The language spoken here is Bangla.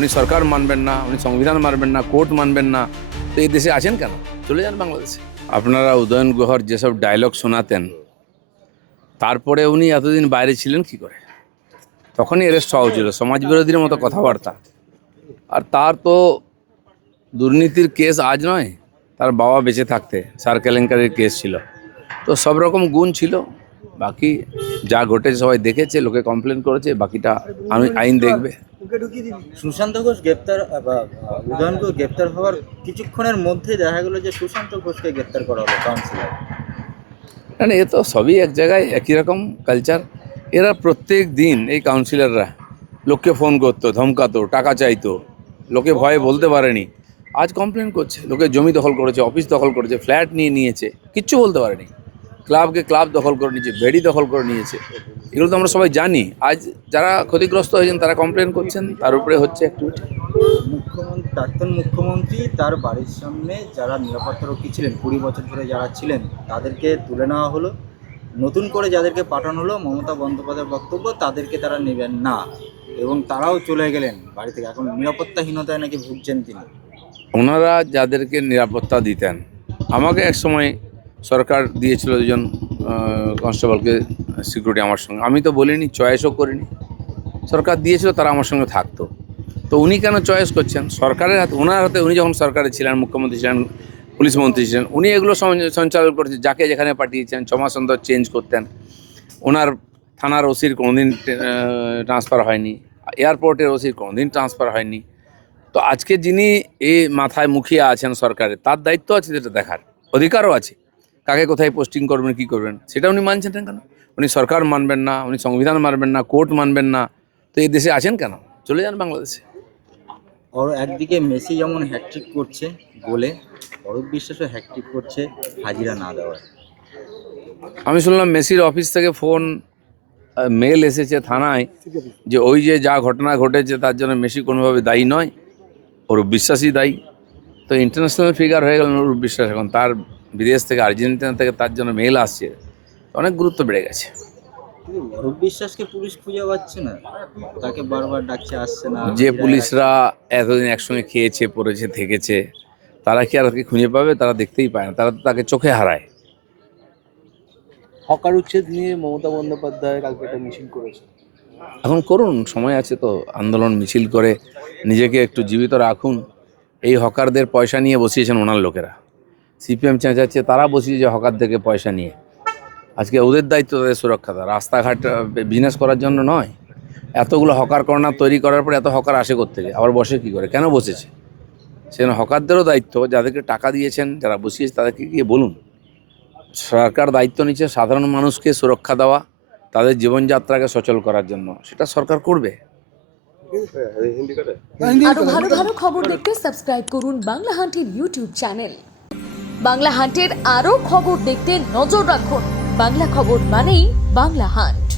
উনি সরকার মানবেন না, উনি সংবিধান মানবেন না, কোর্ট মানবেন না, তো এই দেশে আছেন কেন? চলে যান বাংলাদেশে। আপনারা উদয়ন গুহর যেসব ডায়লগ শোনাতেন, তারপরে উনি এতদিন বাইরে ছিলেন কি করে? তখনই অ্যারেস্ট হওয়া ছিল, সমাজ বিরোধীর মতো কথাবার্তা। আর তার তো দুর্নীতির কেস আজ নয়, তার বাবা বেঁচে থাকতে সার কেলেঙ্কারির কেস ছিল। তো সব রকম গুণ ছিল। বাকি যা ঘটেছে সবাই দেখেছে, লোকে কমপ্লেন করেছে, বাকিটা আইন দেখবে। সুশান্ত ঘোষ গ্রেপ্তার বা উদয়ন ঘোষ গ্রেপ্তার হওয়ার কিছুক্ষণের মধ্যে দেখা গেল যে সুশান্ত ঘোষকে গ্রেপ্তার করা হলো কাউন্সিলর। মানে এ তো সবই এক জায়গায় একই রকম কালচার। এরা প্রত্যেক দিন এই কাউন্সিলররা লোককে ফোন করতো, ধমকাতো, টাকা চাইতো, লোকে ভয়ে বলতে পারেনি। আজ কমপ্লেন করছে, লোকে জমি দখল করেছে, অফিস দখল করেছে, ফ্ল্যাট নিয়ে নিয়েছে, কিচ্ছু বলতে পারেনি। ক্লাবকে ক্লাব দখল করে নিয়েছে, বেড়ি দখল করে নিয়েছে। এগুলো তো আমরা সবাই জানি। আজ যারা ক্ষতিগ্রস্ত হয়েছেন তারা কমপ্লেন করছেন, তার উপরে হচ্ছে একটু। মুখ্যমন্ত্রী, প্রাক্তন মুখ্যমন্ত্রী তার বাড়ির সামনে যারা নিরাপত্তারক্ষী ছিলেন 20 বছর ধরে যারা ছিলেন তাদেরকে তুলে নেওয়া হলো। নতুন করে যাদেরকে পাঠানো হলো, মমতা বন্দ্যোপাধ্যায়ের বক্তব্য তাদেরকে তারা নেবেন না এবং তারাও চলে গেলেন বাড়ি থেকে। এখন নিরাপত্তাহীনতায় নাকি ভুগছেন তিনি। ওনারা যাদেরকে নিরাপত্তা দিতেন, আমাকে এক সময় সরকার দিয়েছিল দুজন কনস্টেবলকে সিকিউরিটি আমার সঙ্গে। আমি তো বলিনি, চয়েসও করিনি। সরকার দিয়েছিল, তারা আমার সঙ্গে থাকতো। তো উনি কেন চয়েস করছেন? সরকারের হাতে, ওনার হাতে। উনি যখন সরকারে ছিলেন, মুখ্যমন্ত্রী ছিলেন, পুলিশ মন্ত্রী ছিলেন, উনি এগুলো সঞ্চালন করেছেন। যাকে যেখানে পাঠিয়েছেন 6 মাস অন্তর চেঞ্জ করতেন। ওনার থানার ওসির কোনোদিন ট্রান্সফার হয়নি, এয়ারপোর্টের ওসির কোনোদিন ট্রান্সফার হয়নি। তো আজকে যিনি এই মাথায় মুখিয়ে আছেন সরকারে, তার দায়িত্ব আছে যেটা দেখার, অধিকারও আছে। কাকে কোথায় পোস্টিং করবেন, কি করবেন, সেটা উনি মানছেন না কেন? উনি সরকার মানবেন না, উনি সংবিধান মানবেন না, কোর্ট মানবেন না, তো এই দেশে আছেন কেন? চলে যান বাংলাদেশে। আর একদিকে মেসি যেমন হ্যাটট্রিক করছে গোলে, অরূপ বিশ্বাসও হ্যাটট্রিক করছে হাজিরা না দেওয়ায়। আমি শুনলাম মেসির অফিস থেকে ফোন, মেল এসেছে থানায় যে ওই যে যা ঘটনা ঘটেছে তার জন্য মেসি কোনোভাবে দায়ী নয়, অরূপ বিশ্বাসই দায়ী। তো ইন্টারন্যাশনাল ফিগার হয়ে গেলেন অরূপ বিশ্বাস। এখন তার বিদেশ থেকে, আর্জেন্টিনা থেকে তার জন্য মেল আসছে, অনেক গুরুত্ব বেড়ে গেছে। কিন্তু অরূপ বিশ্বাসকে পুলিশ খুঁজে পাচ্ছে না, তাকে বারবার ডাকছে, আসছে না। যে পুলিশরা এতদিন একসঙ্গে খেয়েছে, পড়েছে, থেকেছে, তারা কি আর তাকে খুঁজে পাবে? তারা দেখতেই পায় না, তারা তো তাকে চোখে হারায়। হকার উচ্ছেদ নিয়ে মমতা বন্দ্যোপাধ্যায় কালকে একটা মিছিল করেছে। এখন করুন, সময় আছে তো, আন্দোলন মিছিল করে নিজেকে একটু জীবিত রাখুন। এই হকারদের পয়সা নিয়ে বসিয়েছেন ওনার লোকেরা। সিপিএম চেঁচাচ্ছে, তারা বসিয়েছে হকারদেরকে পয়সা নিয়ে। আজকে ওদের দায়িত্ব তাদের সুরক্ষা দেওয়া, রাস্তাঘাট বিজনেস করার জন্য নয়। এতগুলো হকার কর্নার তৈরি করার পরে এত হকার আসে কোত্থেকে, আবার বসে কী করে, কেন বসেছে? সেখানে হকারদেরও দায়িত্ব, যাদেরকে টাকা দিয়েছেন, যারা বসিয়েছে তাদেরকে গিয়ে বলুন। সরকার দায়িত্ব নিচ্ছে সাধারণ মানুষকে সুরক্ষা দেওয়া, তাদের জীবনযাত্রাকে সচল করার জন্য, সেটা সরকার করবে। আরো ভালো ভালো খবর দেখতে সাবস্ক্রাইব করুন বাংলা হান্টের ইউটিউব চ্যানেল। বাংলা হান্টের আরো খবর দেখতে নজর রাখুন। বাংলা খবর মানেই বাংলা হান্ট।